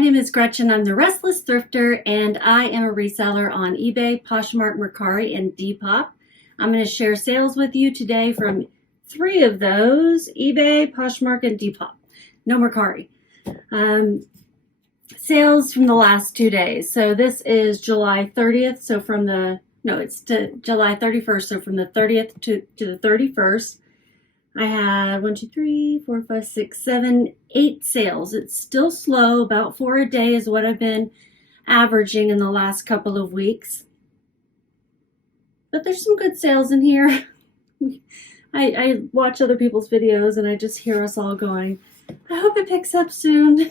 name is Gretchen. I'm the Restless Thrifter, and I am a reseller on eBay, Poshmark, Mercari, and Depop. I'm going to share sales with you today from 3 of those: eBay, Poshmark, and Depop. No Mercari. Sales from the last 2 days. So this is July 30th. So from the, no, it's to July 31st. So from the 30th to the 31st. I had 1, 2, 3, 4, 5, 6, 7, 8 sales. It's still slow. About 4 a day is what I've been averaging in the last couple of weeks. But there's some good sales in here. I watch other people's videos and I just hear us all going, I hope it picks up soon.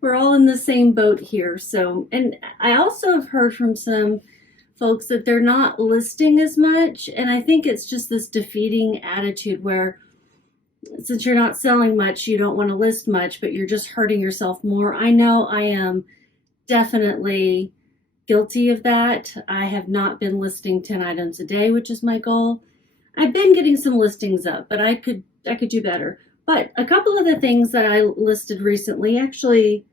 We're all in the same boat here. So, and I also have heard from some folks that they're not listing as much, and I think it's just this defeating attitude where since you're not selling much, you don't want to list much, but you're just hurting yourself more. I know I am definitely guilty of that. I have not been listing 10 items a day, which is my goal. I've been getting some listings up, but I could do better. But a couple of the things that I listed recently, actually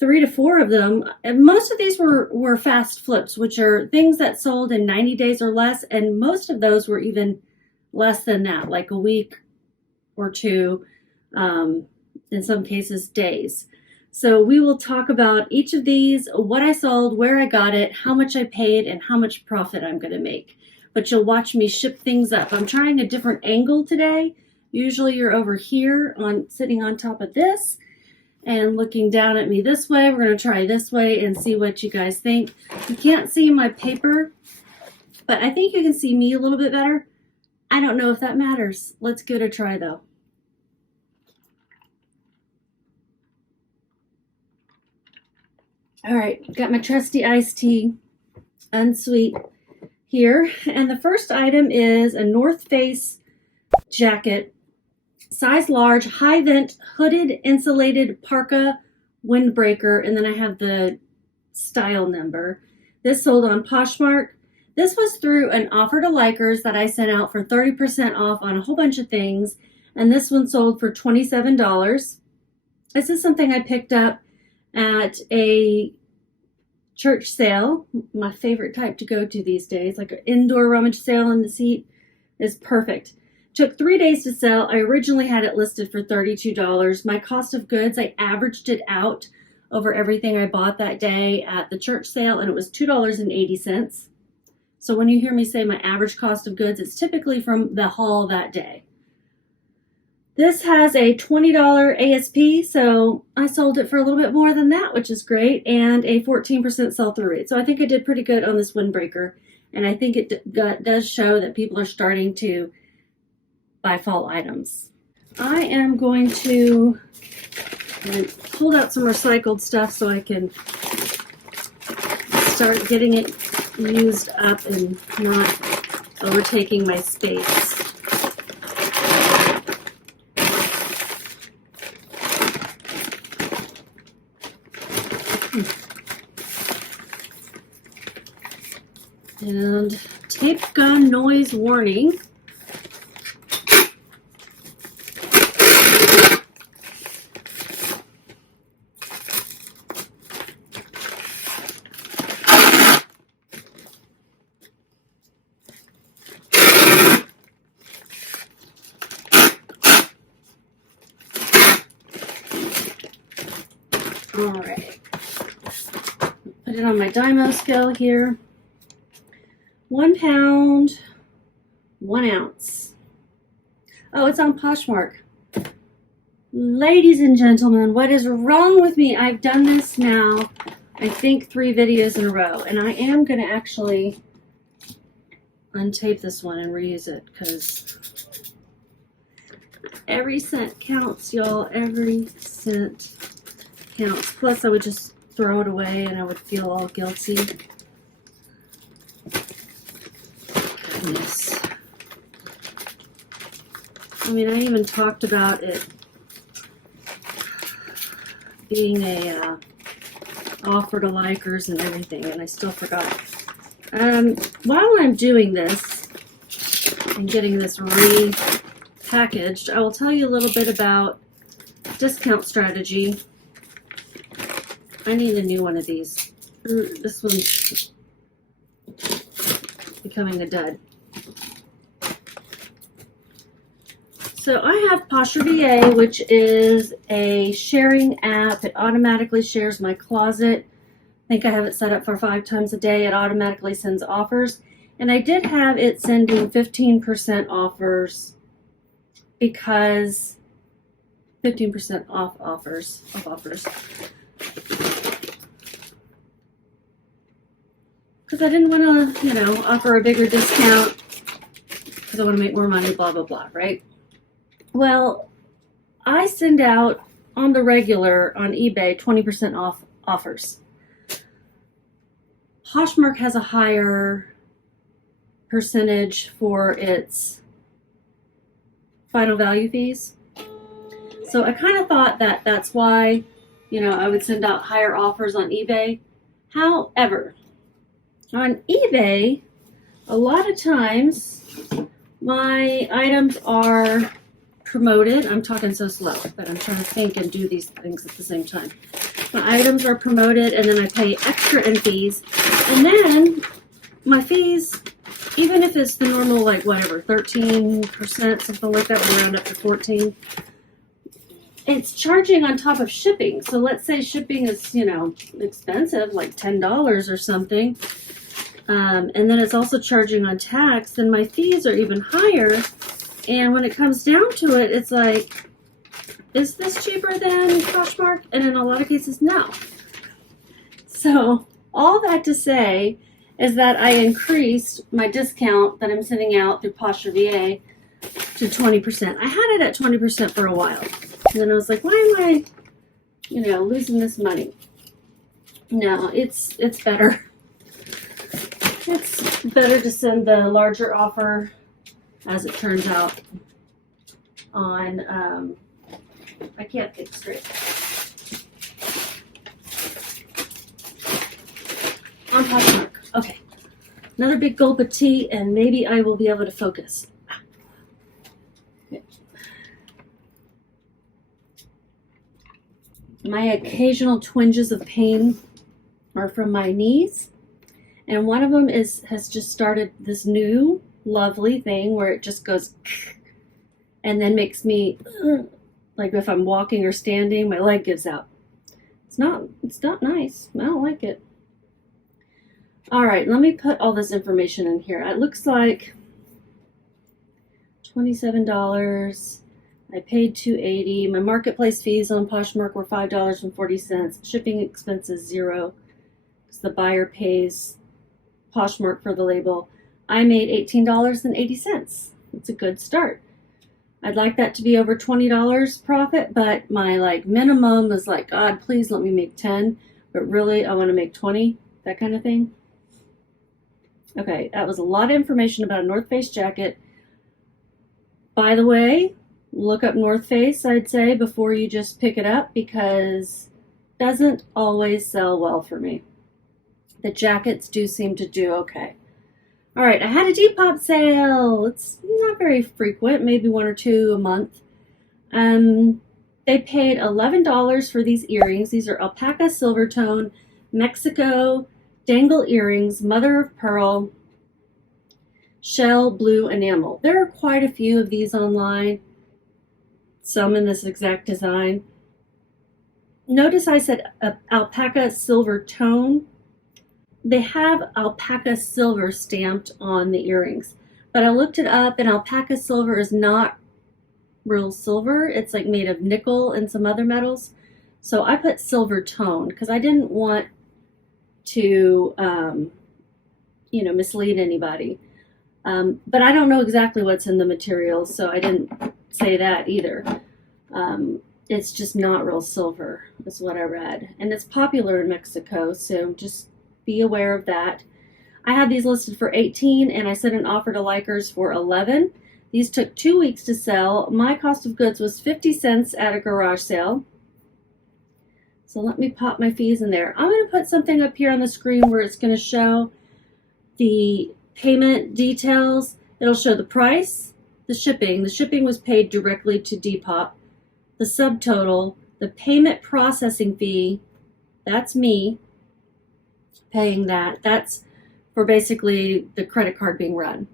3 to 4 of them, and most of these were fast flips, which are things that sold in 90 days or less, and most of those were even less than that, like a week or 2, in some cases days. So we will talk about each of these, what I sold, where I got it, how much I paid, and how much profit I'm going to make. But you'll watch me ship things up. I'm trying a different angle today. Usually you're over here sitting on top of this and looking down at me this way. We're going to try this way and see what you guys think. You can't see my paper, but I think you can see me a little bit better. I don't know if that matters. Let's give it a try though. All right, got my trusty iced tea, unsweet here. And the first item is a North Face jacket. Size large, high vent, hooded, insulated parka windbreaker, and then I have the style number. This sold on Poshmark. This was through an offer to likers that I sent out for 30% off on a whole bunch of things, and this one sold for $27. This is something I picked up at a church sale, my favorite type to go to these days, like an indoor rummage sale in the seat is perfect. Took 3 days to sell. I originally had it listed for $32. My cost of goods, I averaged it out over everything I bought that day at the church sale, and it was $2.80. So when you hear me say my average cost of goods, it's typically from the haul that day. This has a $20 ASP, so I sold it for a little bit more than that, which is great, and a 14% sell-through rate. So I think I did pretty good on this windbreaker, and I think it does show that people are starting to buy fall items. I am going to hold out some recycled stuff so I can start getting it used up and not overtaking my space. And tape gun noise warning. All right, put it on my Dymo scale here. 1 pound, 1 ounce. Oh, it's on Poshmark. Ladies and gentlemen, what is wrong with me? I've done this now, I think 3 videos in a row, and I am going to actually untape this one and reuse it because every cent counts, y'all. Every cent counts. Plus, I would just throw it away and I would feel all guilty. Goodness. I mean, I even talked about it being a offer to likers and everything, and I still forgot. While I'm doing this and getting this repackaged, I will tell you a little bit about discount strategy I need a new one of these. This one's becoming a dud. So I have Posher VA, which is a sharing app. It automatically shares my closet. I think I have it set up for 5 times a day. It automatically sends offers. And I did have it sending 15% offers because 15% off offers. Because I didn't want to, offer a bigger discount because I want to make more money, blah, blah, blah, right? Well, I send out on the regular on eBay 20% off offers. Poshmark has a higher percentage for its final value fees. So I kind of thought that that's why, I would send out higher offers on eBay. However, on eBay, a lot of times my items are promoted. I'm talking so slow, but I'm trying to think and do these things at the same time. My items are promoted, and then I pay extra in fees. And then my fees, even if it's the normal, 13%, something like that, we round up to 14, it's charging on top of shipping. So let's say shipping is, expensive, like $10 or something. And then it's also charging on tax, then my fees are even higher. And when it comes down to it, it's like, is this cheaper than Poshmark? And in a lot of cases, no. So all that to say is that I increased my discount that I'm sending out through Posher VA to 20%. I had it at 20% for a while. And then I was like, why am I, losing this money? No, it's better. It's better to send the larger offer, as it turns out, on, I can't think straight. On Poshmark. Okay. Another big gulp of tea, and maybe I will be able to focus. Okay. My occasional twinges of pain are from my knees, and one of them has just started this new lovely thing where it just goes and then makes me like if I'm walking or standing, my leg gives out. It's not nice. I don't like it. All right, let me put all this information in here. It looks like $27. I paid $2.80. My marketplace fees on Poshmark were $5.40. Shipping expenses $0 because the buyer pays Poshmark for the label. I made $18.80. It's a good start. I'd like that to be over $20 profit, but my minimum is God, please let me make 10, but really I want to make 20, that kind of thing. Okay, that was a lot of information about a North Face jacket. By the way, look up North Face, I'd say, before you just pick it up, because it doesn't always sell well for me. The jackets do seem to do okay. All right, I had a Depop sale. It's not very frequent, maybe 1 or 2 a month. They paid $11 for these earrings. These are alpaca silver tone, Mexico dangle earrings, mother of pearl, shell blue enamel. There are quite a few of these online, some in this exact design. Notice I said alpaca silver tone. They have alpaca silver stamped on the earrings, but I looked it up, and alpaca silver is not real silver. It's made of nickel and some other metals. So I put silver tone because I didn't want to, mislead anybody. But I don't know exactly what's in the materials, so I didn't say that either. It's just not real silver, is what I read. And it's popular in Mexico, so just be aware of that. I had these listed for $18, and I sent an offer to Likers for $11. These took 2 weeks to sell. My cost of goods was 50 cents at a garage sale. So let me pop my fees in there. I'm going to put something up here on the screen where it's going to show the payment details. It'll show the price, the shipping. The shipping was paid directly to Depop. The subtotal, the payment processing fee, That's me paying that. That's for basically the credit card being run.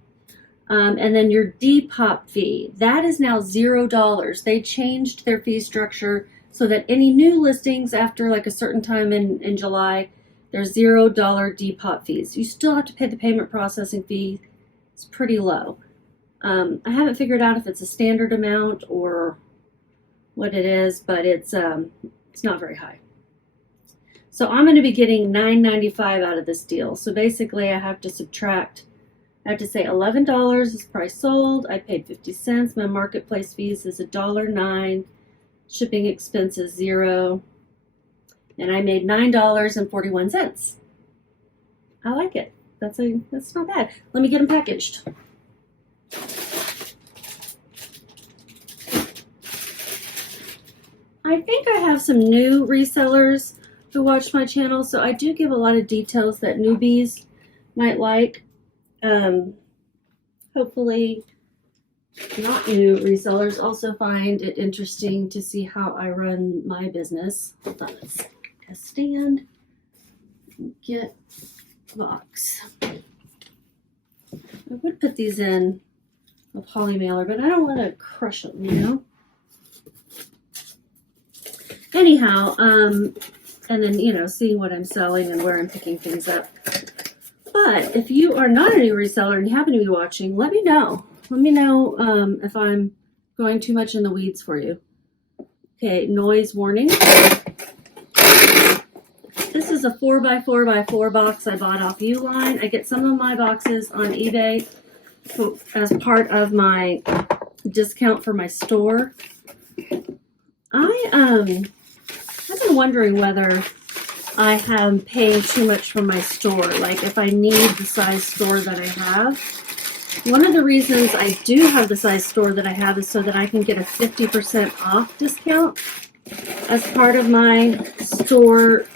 And then your Depop fee, that is now $0. They changed their fee structure so that any new listings after like a certain time in July, there's $0 Depop fees. You still have to pay the payment processing fee. It's pretty low. I haven't figured out if it's a standard amount or what it is, but it's not very high. So I'm going to be getting $9.95 out of this deal. So basically I have to subtract, I have to say $11 is price sold. I paid 50 cents. My marketplace fees is $1.09. Shipping expenses $0. And I made $9.41. I like it. That's not bad. Let me get them packaged. I think I have some new resellers who watch my channel, so I do give a lot of details that newbies might like. Hopefully not new resellers also find it interesting to see how I run my business. Hold on, let's get a stand and get a box. I would put these in a poly mailer, but I don't want to crush them, you know? Anyhow, and then, you know, seeing what I'm selling and where I'm picking things up. But if you are not a new reseller and you happen to be watching, let me know. Let me know if I'm going too much in the weeds for you. Okay, noise warning. This is a 4x4x4 box I bought off Uline. I get some of my boxes on eBay as part of my discount for my store. I've been wondering whether I am paying too much for my store, like if I need the size store that I have. One of the reasons I do have the size store that I have is so that I can get a 50% off discount as part of my store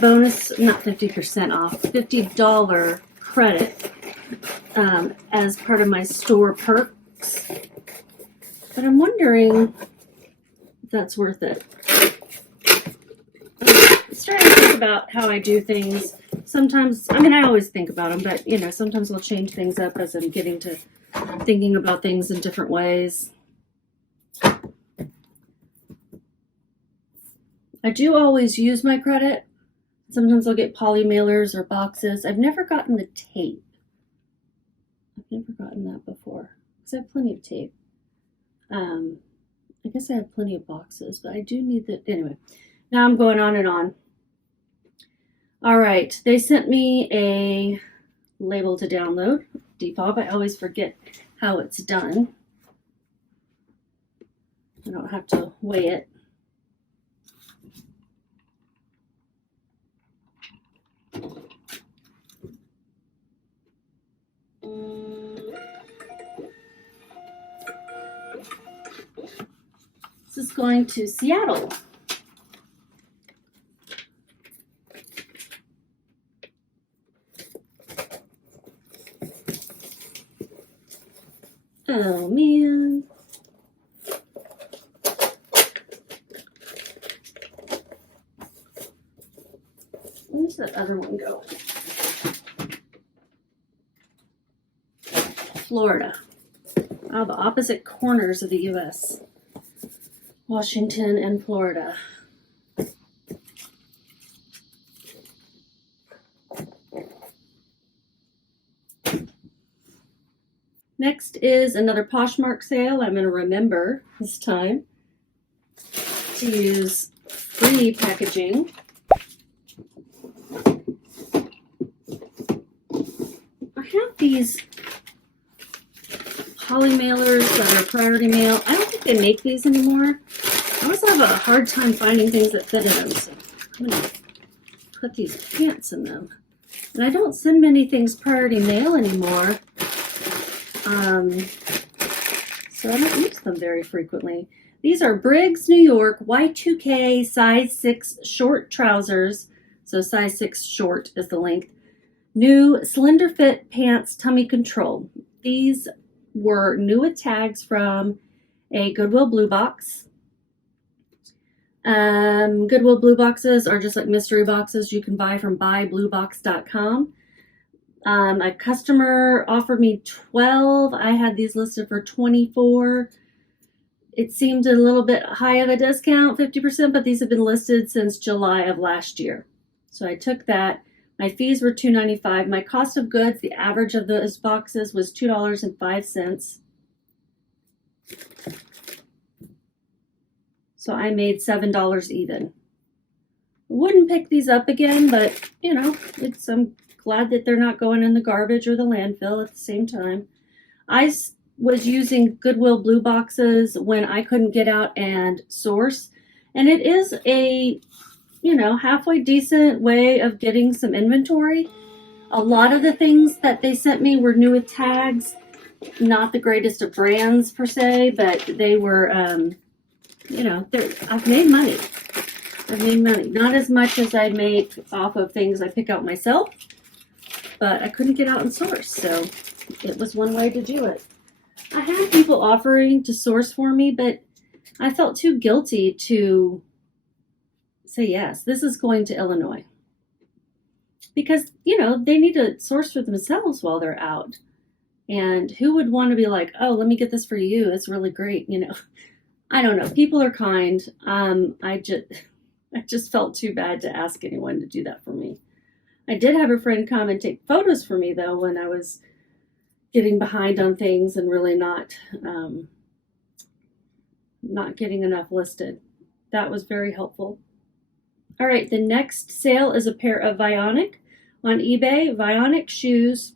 bonus, not 50% off, $50 credit as part of my store perks. But I'm wondering if that's worth it. I'm starting to think about how I do things. Sometimes, I mean, I always think about them, but, you know, sometimes I'll change things up as I'm getting to thinking about things in different ways. I do always use my credit. Sometimes I'll get poly mailers or boxes. I've never gotten the tape. I've never gotten that before because I have plenty of tape. I guess I have plenty of boxes, but I do need that. Anyway, now I'm going on and on. All right, they sent me a label to download, Depop. I always forget how it's done. I don't have to weigh it. This is going to Seattle. Oh man. Where's that other one go? Florida. Oh, the opposite corners of the U.S. Washington and Florida. Next is another Poshmark sale. I'm going to remember this time to use free packaging. I have these poly mailers that are priority mail. I don't think they make these anymore. I always have a hard time finding things that fit in them, so I'm going to put these pants in them. And I don't send many things priority mail anymore, so I don't use them very frequently. These are Briggs New York Y2K size 6 short trousers, so size 6 short is the length. New slender fit pants, tummy control. These were new with tags from a Goodwill Blue Box. Goodwill Blue Boxes are just like mystery boxes you can buy from buybluebox.com. A customer offered me 12. I had these listed for 24. It seemed a little bit high of a discount, 50%, but these have been listed since July of last year. So I took that. My fees were $2.95. My cost of goods, the average of those boxes was $2.05. So I made $7 even. Wouldn't pick these up again, but you know, I'm glad that they're not going in the garbage or the landfill at the same time. I was using Goodwill Blue Boxes when I couldn't get out and source, and it is a, you know, halfway decent way of getting some inventory. A lot of the things that they sent me were new with tags, not the greatest of brands per se, but they were, you know, I've made money. Not as much as I make off of things I pick out myself, but I couldn't get out and source, so it was one way to do it. I had people offering to source for me, but I felt too guilty to say yes. This is going to Illinois. Because, you know, they need to source for themselves while they're out. And who would want to be like, oh, let me get this for you. It's really great, you know. I don't know. People are kind. I just felt too bad to ask anyone to do that for me. I did have a friend come and take photos for me, though, when I was getting behind on things and really not getting enough listed. That was very helpful. All right, the next sale is a pair of Vionic on eBay. Vionic shoes,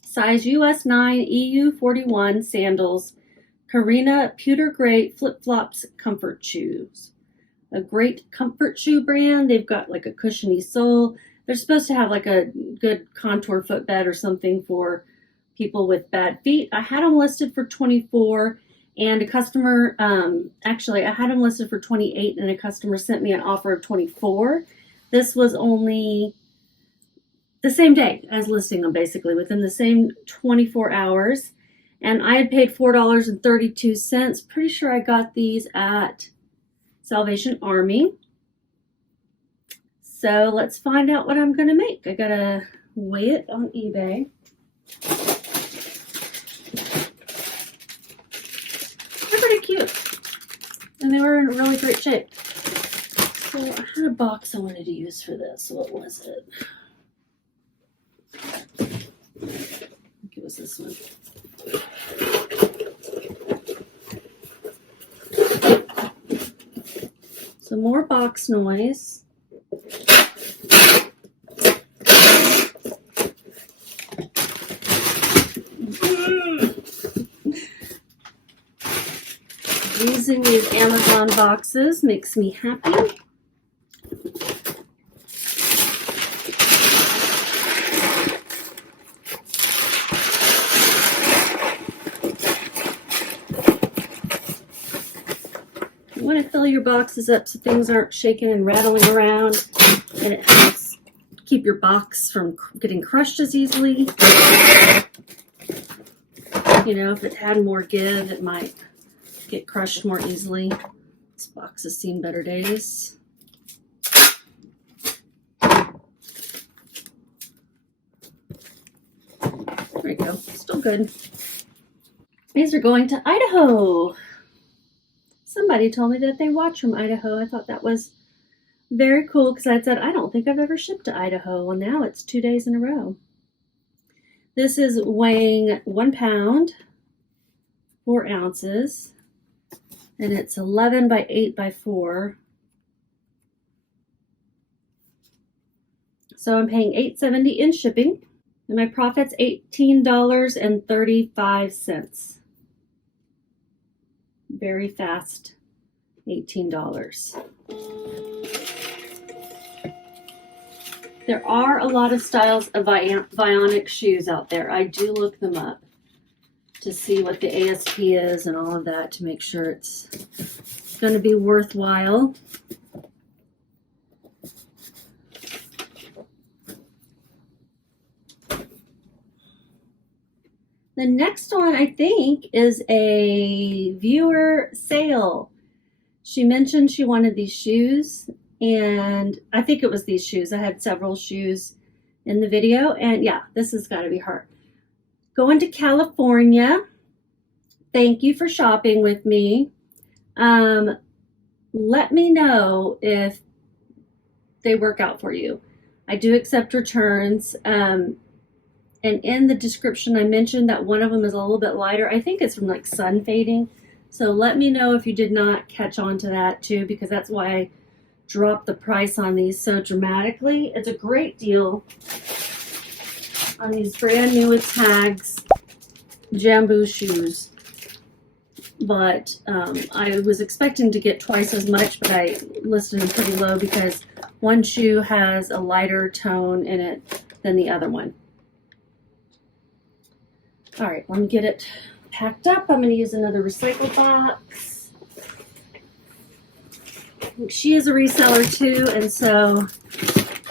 size US 9, EU 41 sandals, Carina pewter gray flip-flops comfort shoes. A great comfort shoe brand. They've got like a cushiony sole. They're supposed to have like a good contour footbed or something for people with bad feet. I had them listed for 24, and a customer, actually I had them listed for 28, and a customer sent me an offer of 24. This was only the same day as listing them, basically within the same 24 hours. And I had paid $4.32. Pretty sure I got these at Salvation Army. So let's find out what I'm going to make. I got to weigh it on eBay. They're pretty cute. And they were in really great shape. So I had a box I wanted to use for this. What was it? I think it was this one. Some more box noise. Using these Amazon boxes makes me happy. You want to fill your boxes up so things aren't shaking and rattling around, and it helps keep your box from getting crushed as easily. You know, if it had more give, it might get crushed more easily. This box has seen better days. There we go. Still good. These are going to Idaho. Somebody told me that they watch from Idaho. I thought that was very cool because I said, I don't think I've ever shipped to Idaho. Well, now it's 2 days in a row. This is weighing 1 pound, 4 ounces, and it's 11 by 8 by 4. So I'm paying $8.70 in shipping, and my profit's $18.35. Very fast, $18. There are a lot of styles of Vionic shoes out there. I do look them up to see what the ASP is and all of that to make sure it's going to be worthwhile. The next one, I think, is a viewer sale. She mentioned she wanted these shoes, and I think it was these shoes. I had several shoes in the video, and yeah, this has got to be her. Going to California. Thank you for shopping with me. Let me know if they work out for you. I do accept returns. And in the description, I mentioned that one of them is a little bit lighter. I think it's from like sun fading. So let me know if you did not catch on to that too, because that's why I dropped the price on these so dramatically. It's a great deal on these brand new with tags Jambu shoes. But I was expecting to get twice as much, but I listed them pretty low because one shoe has a lighter tone in it than the other one. All right, let me get it packed up. I'm going to use another recycle box. She is a reseller too, and so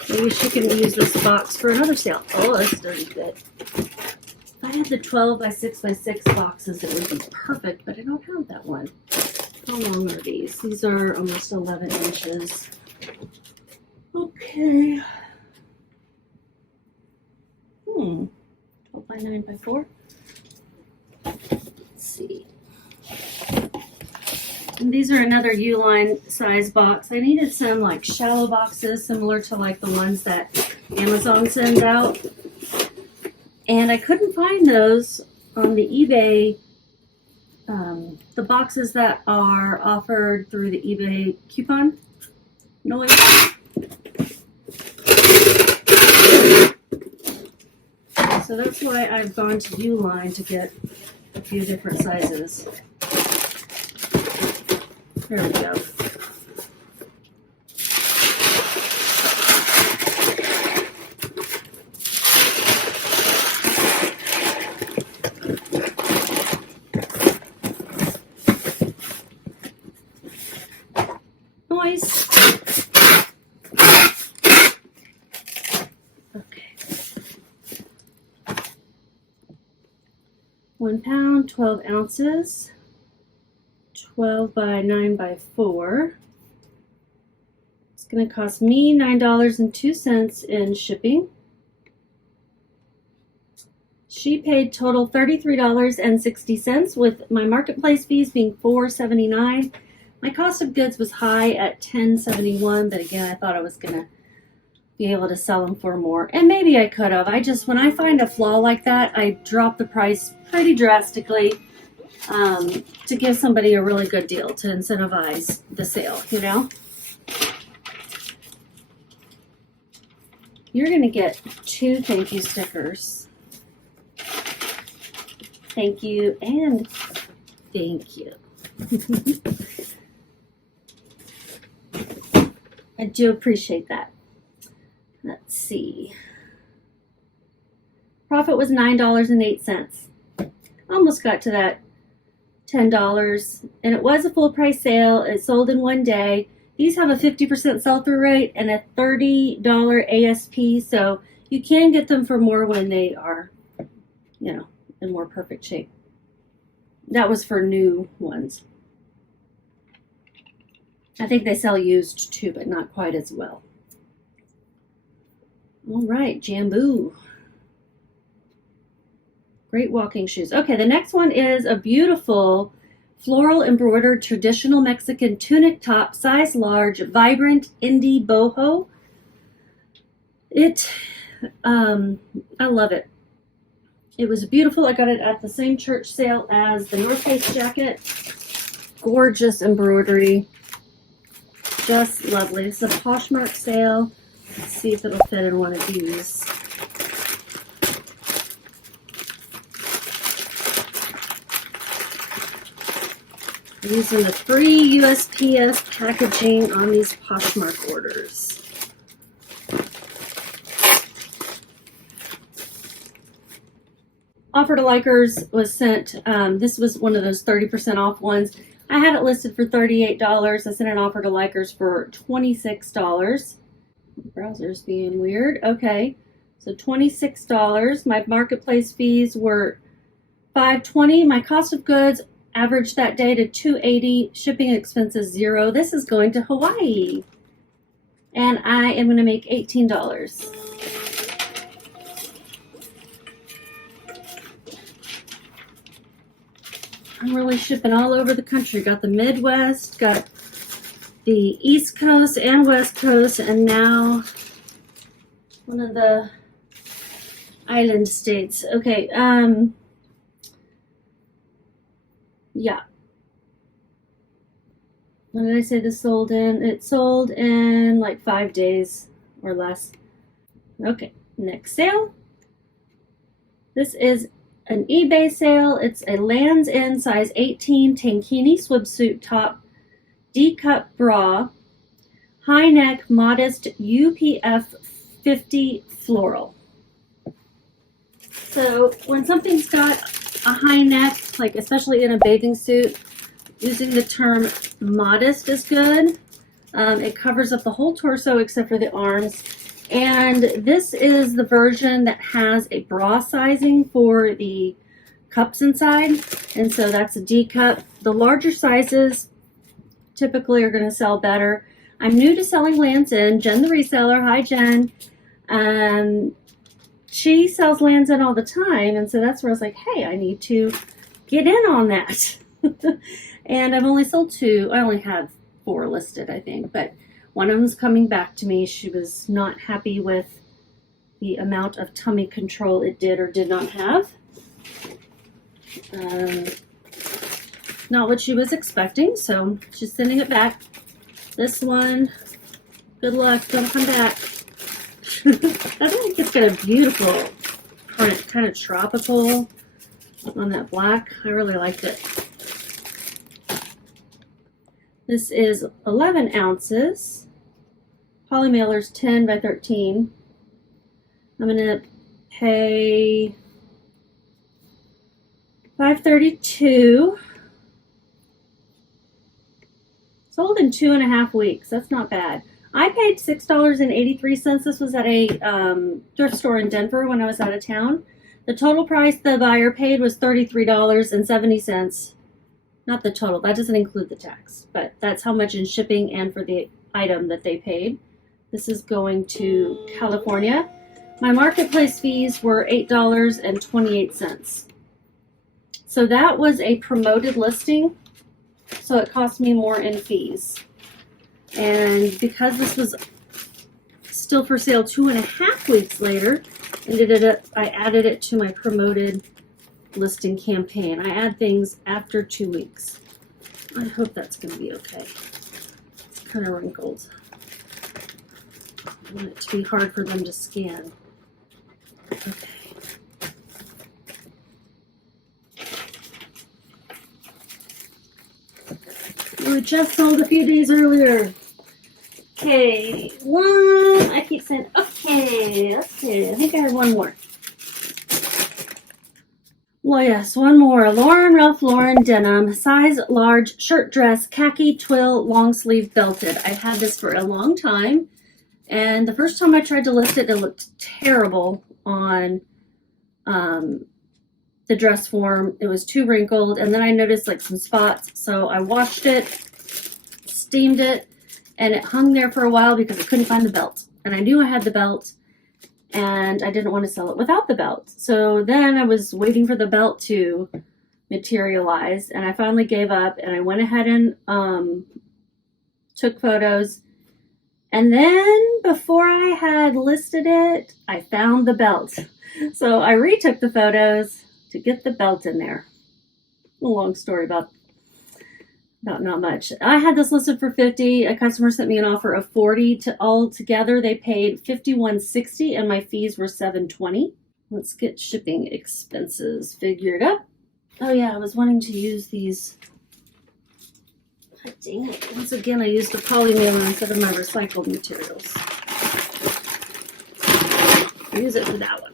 maybe she can use this box for another sale. Oh, that's a dirty fit. If I had the 12 by 6 by 6 boxes, it would be perfect, but I don't have that one. How long are these? These are almost 11 inches. Okay. 12 by 9 by 4. Let's see. And these are another U-line size box. I needed some like shallow boxes similar to like the ones that Amazon sends out. And I couldn't find those on the eBay, the boxes that are offered through the eBay coupon. Noise. So that's why I've gone to U-line to get a few different sizes. There we go. Noise. Okay. 1 pound, 12 ounces. 12 by 9 by 4. It's going to cost me $9.02 in shipping. She paid total $33.60 with my marketplace fees being $4.79. My cost of goods was high at $10.71, but again, I thought I was going to be able to sell them for more. And maybe I could have. When I find a flaw like that, I drop the price pretty drastically. To give somebody a really good deal to incentivize the sale, you know? You're going to get 2 thank you stickers. Thank you and thank you. I do appreciate that. Let's see. Profit was $9.08. Almost got to that $10, and it was a full price sale. It sold in one day. These have a 50% sell-through rate and a $30 ASP, so you can get them for more when they are, you know, in more perfect shape. That was for new ones. I think they sell used too, but not quite as well. All right, Jambu. Great walking shoes. Okay, the next one is a beautiful floral embroidered traditional Mexican tunic top, size large, vibrant indie boho. I love it. It was beautiful. I got it at the same church sale as the North Face jacket. Gorgeous embroidery. Just lovely. It's a Poshmark sale. Let's see if it'll fit in one of these. Using the free USPS packaging on these Poshmark orders. Offer to Likers was sent. This was one of those 30% off ones. I had it listed for $38. I sent an offer to Likers for $26. The browser's being weird. Okay, so $26. My marketplace fees were $5.20. My cost of goods average that day to $280. Shipping expenses 0. This is going to Hawaii. And I am going to make $18. I'm really shipping all over the country. Got the Midwest, got the East Coast and West Coast, and now one of the island states. Okay, yeah. When did I say this sold in? It sold in like 5 days or less. Okay, next sale. This is an eBay sale. It's a Lands' End size 18 tankini swimsuit top, D-cup bra, high neck, modest UPF 50 floral. So when something's got a high neck, like especially in a bathing suit, using the term modest is good. It covers up the whole torso except for the arms. And this is the version that has a bra sizing for the cups inside. And so that's a D cup. The larger sizes typically are going to sell better. I'm new to selling Lands' End. Jen the reseller. Hi, Jen. She sells Lands' End all the time. And so that's where I was like, hey, I need to get in on that. And I've only sold 2. I only have 4 listed, I think. But one of them's coming back to me. She was not happy with the amount of tummy control it did or did not have. Not what she was expecting, so she's sending it back. This one, good luck, don't come back. I think it's got a beautiful print, kind of tropical on that black. I really liked it. This is 11 ounces. Poly mailer's 10 by 13. I'm going to pay $5.32. Sold in 2.5 weeks. That's not bad. I paid $6.83. This was at a thrift store in Denver when I was out of town. The total price the buyer paid was $33.70. Not the total. That doesn't include the tax. But that's how much in shipping and for the item that they paid. This is going to California. My marketplace fees were $8.28. So that was a promoted listing. So it cost me more in fees. And because this was still for sale 2.5 weeks later, I added it to my promoted listing campaign. I add things after 2 weeks. I hope that's going to be okay. It's kind of wrinkled. I want it to be hard for them to scan. Okay. We just sold a few days earlier. Okay, I keep saying, okay, I think I have one more. Well, yes, one more. Ralph Lauren denim, size large, shirt dress, khaki twill, long sleeve belted. I've had this for a long time, and the first time I tried to list it, it looked terrible on the dress form. It was too wrinkled, and then I noticed like some spots, so I washed it, steamed it, and it hung there for a while because I couldn't find the belt. And I knew I had the belt, and I didn't want to sell it without the belt. So then I was waiting for the belt to materialize, and I finally gave up, and I went ahead and took photos. And then before I had listed it, I found the belt. So I retook the photos to get the belt in there. A long story about not much. I had this listed for $50. A customer sent me an offer of $40. To all together, they paid $51.60, and my fees were $7.20. Let's get shipping expenses figured up. Oh yeah, I was wanting to use these. God dang it! Once again, I used the poly mailer instead of my recycled materials. I'll use it for that one.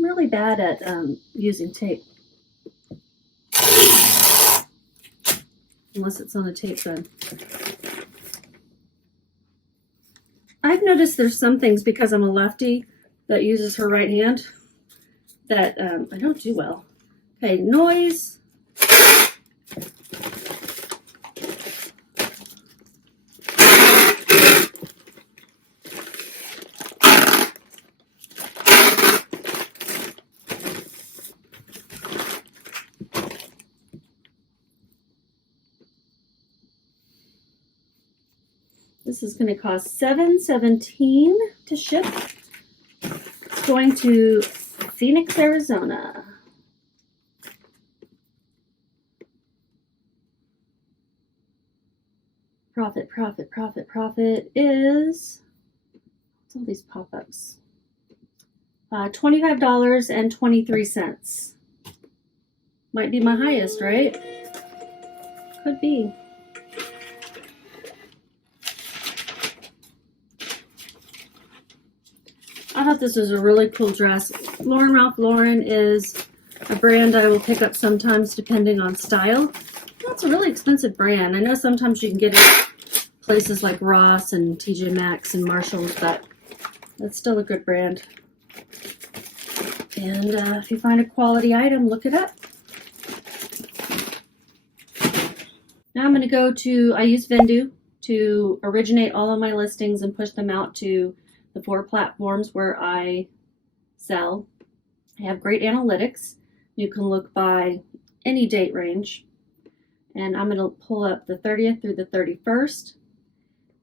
Really bad at using tape, unless it's on a tape gun. I've noticed there's some things, because I'm a lefty that uses her right hand, that I don't do well. Okay, noise. This is going to cost $7.17 to ship. It's going to Phoenix, Arizona. Profit, profit, profit, profit is, what's all these pop-ups? $25.23. Might be my highest, right? Could be. I thought this was a really cool dress. Ralph Lauren is a brand I will pick up sometimes depending on style. It's a really expensive brand. I know sometimes you can get it at places like Ross and TJ Maxx and Marshalls, but it's still a good brand. And if you find a quality item, look it up. Now I'm going to go to, I use Vendoo to originate all of my listings and push them out to the 4 platforms where I sell. I have great analytics. You can look by any date range. And I'm going to pull up the 30th through the 31st.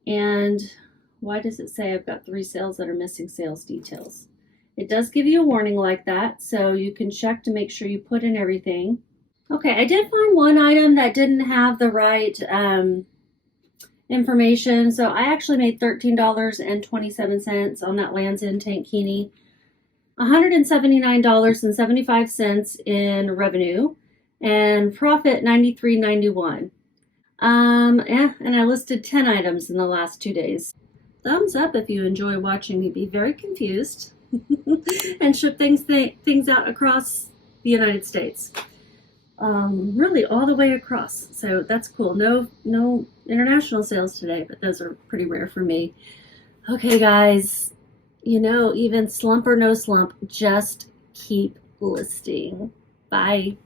And why does it say I've got 3 sales that are missing sales details? It does give you a warning like that, so you can check to make sure you put in everything. Okay, I did find one item that didn't have the right information, so I actually made $13.27 on that Lands' End tankini, $179.75 in revenue, and profit $93.91. And I listed 10 items in the last 2 days. Thumbs up if you enjoy watching me be very confused and ship things out across the United States. Really all the way across. So that's cool. No international sales today, but those are pretty rare for me. Okay, guys, even slump or no slump, just keep listing. Bye.